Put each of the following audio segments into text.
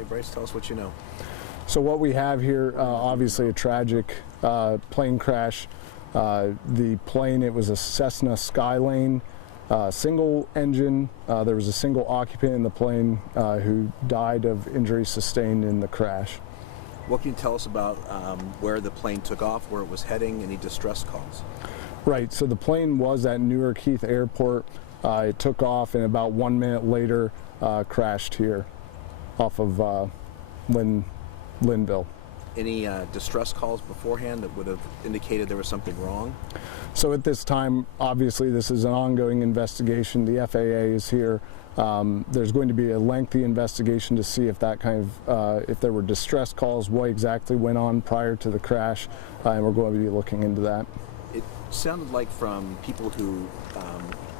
Okay, Bryce, tell us what you know. So what we have here, obviously a tragic plane crash. The plane, it was a Cessna Skylane, single engine. There was a single occupant in the plane who died of injuries sustained in the crash. What can you tell us about where the plane took off, where it was heading, any distress calls? Right, so the plane was at Newark Heath Airport. It took off and about 1 minute later crashed here off of Linville. Any distress calls beforehand that would have indicated there was something wrong? So at this time, obviously this is an ongoing investigation. The FAA is here. There's going to be a lengthy investigation to see if that if there were distress calls, what exactly went on prior to the crash, and we're going to be looking into that. It sounded like from people who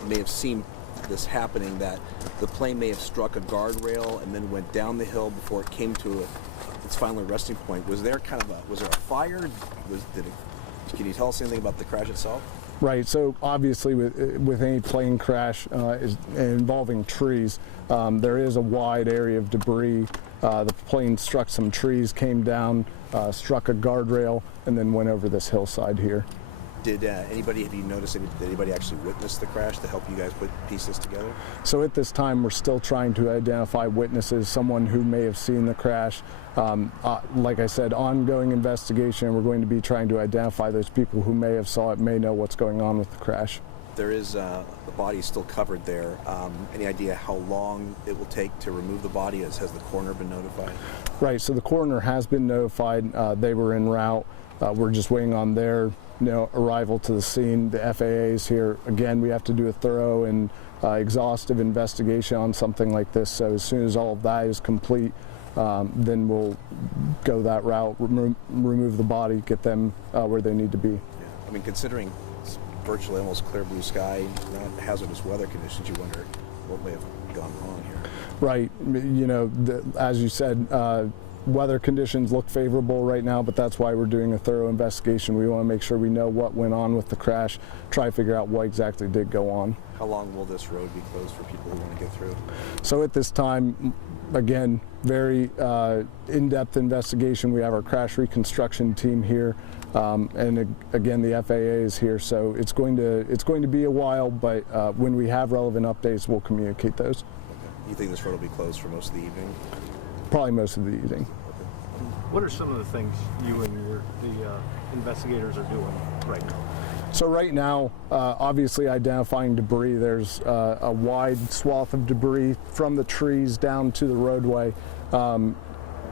may have seen this happening that the plane may have struck a guardrail and then went down the hill before it came to its final resting point. Was there was there a fire? Can you tell us anything about the crash itself? Right, so obviously with any plane crash involving trees, there is a wide area of debris. The plane struck some trees, came down, struck a guardrail, and then went over this hillside here. Did have you noticed, did anybody actually witness the crash to help you guys put pieces together? So at this time, we're still trying to identify witnesses, someone who may have seen the crash. Like I said, ongoing investigation. We're going to be trying to identify those people who may have saw it, may know what's going on with the crash. There is, the body is still covered there. Any idea how long it will take to remove the body? Has the coroner been notified? Right, so the coroner has been notified. They were en route. We're just waiting on their arrival to the scene. The FAA is here. Again, we have to do a thorough and exhaustive investigation on something like this. So as soon as all of that is complete, then we'll go that route, remove the body, get them where they need to be. Yeah. I mean, considering it's virtually almost clear blue sky, not hazardous weather conditions, you wonder what may have gone wrong here. Right. As you said, weather conditions look favorable right now, but that's why we're doing a thorough investigation. We want to make sure we know what went on with the crash, try to figure out what exactly did go on. How long will this road be closed for people who want to get through? So at this time, again, very in-depth investigation. We have our crash reconstruction team here, and again, the FAA is here. So it's going to be a while, but when we have relevant updates, we'll communicate those. Okay. You think this road will be closed for most of the evening? Probably most of the evening. What are some of the things you and the investigators are doing right now? So right now, obviously identifying debris. There's a wide swath of debris from the trees down to the roadway.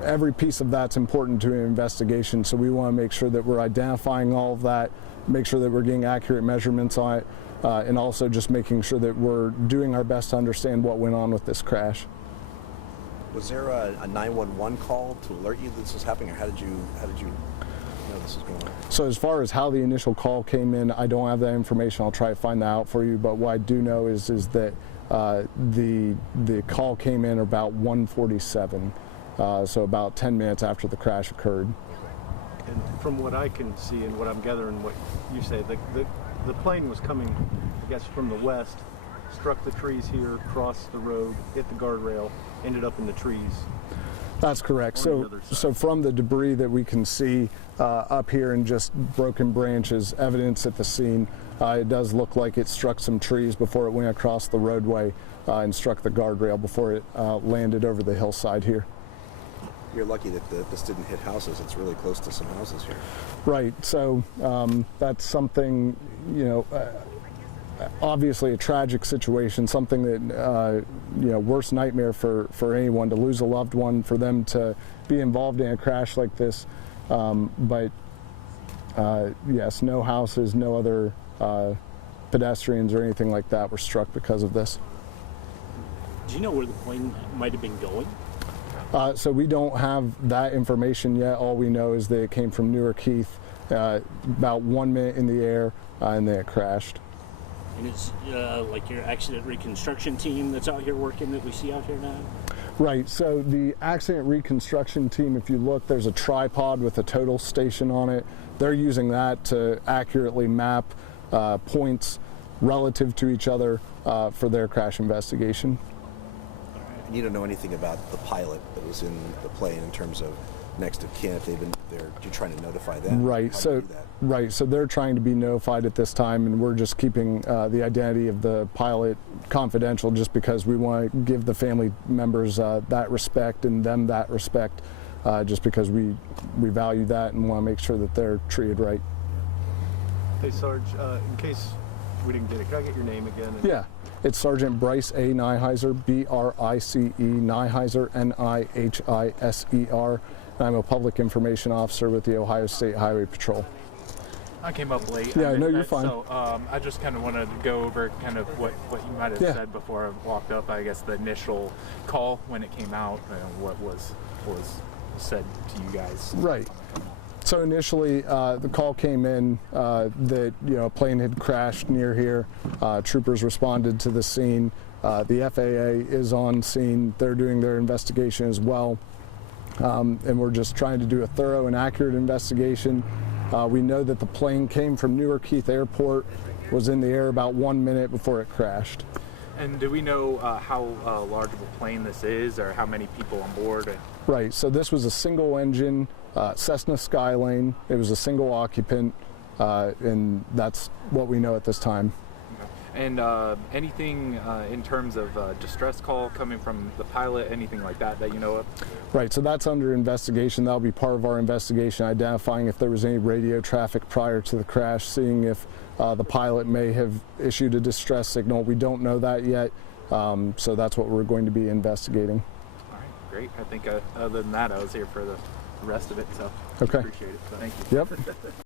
Every piece of that's important to an investigation, so we want to make sure that we're identifying all of that, make sure that we're getting accurate measurements on it, and also just making sure that we're doing our best to understand what went on with this crash. Was there a 911 call to alert you that this was happening, or how did you know this was going on? So as far as how the initial call came in, I don't have that information. I'll try to find that out for you. But what I do know is that the call came in about 1:47, so about 10 minutes after the crash occurred. And from what I can see and what I'm gathering, what you say, the plane was coming, I guess, from the west, struck the trees here, crossed the road, hit the guardrail, ended up in the trees. That's correct. So from the debris that we can see up here and just broken branches, evidence at the scene, it does look like it struck some trees before it went across the roadway and struck the guardrail before it landed over the hillside here. You're lucky that this didn't hit houses. It's really close to some houses here. Right. So that's something, obviously a tragic situation, something that, worst nightmare for anyone to lose a loved one, for them to be involved in a crash like this. But yes, no houses, no other pedestrians or anything like that were struck because of this. Do you know where the plane might have been going? So we don't have that information yet. All we know is that it came from Newark Heath, about 1 minute in the air, and then it crashed. And it's like your accident reconstruction team that's out here working that we see out here now? Right, so the accident reconstruction team, if you look, there's a tripod with a total station on it. They're using that to accurately map points relative to each other for their crash investigation. And you don't know anything about the pilot that was in the plane in terms of next of kin. If they've been there, you're trying to notify them. Right. How do So you do that? right. So they're trying to be notified at this time, and we're just keeping the identity of the pilot confidential, just because we want to give the family members that respect and them that respect, just because we value that and want to make sure that they're treated right. Hey, Sarge, in case we didn't get it, can I get your name again? Yeah. It's Sergeant Bryce A. Nyhiser, B-R-I-C-E, Nyhiser, N-I-H-I-S-E-R. And I'm a public information officer with the Ohio State Highway Patrol. I came up late. Yeah, I no, missed you're that, fine. So I just kind of wanted to go over kind of what you might have Yeah. said before I walked up. I guess the initial call when it came out, and what was said to you guys. Right. So initially, the call came in that a plane had crashed near here. Troopers responded to the scene. The FAA is on scene. They're doing their investigation as well, and we're just trying to do a thorough and accurate investigation. We know that the plane came from Newark Heath Airport, was in the air about 1 minute before it crashed. And do we know how large of a plane this is, or how many people on board? Right. So this was a single engine Cessna Skylane. It was a single occupant, and that's what we know at this time. And anything in terms of distress call coming from the pilot, anything like that you know of? Right, so that's under investigation. That'll be part of our investigation, identifying if there was any radio traffic prior to the crash, seeing if the pilot may have issued a distress signal. We don't know that yet, so that's what we're going to be investigating. All right, great. I think other than that, I was here for the rest of it, so Okay. appreciate it. Thank you. Yep.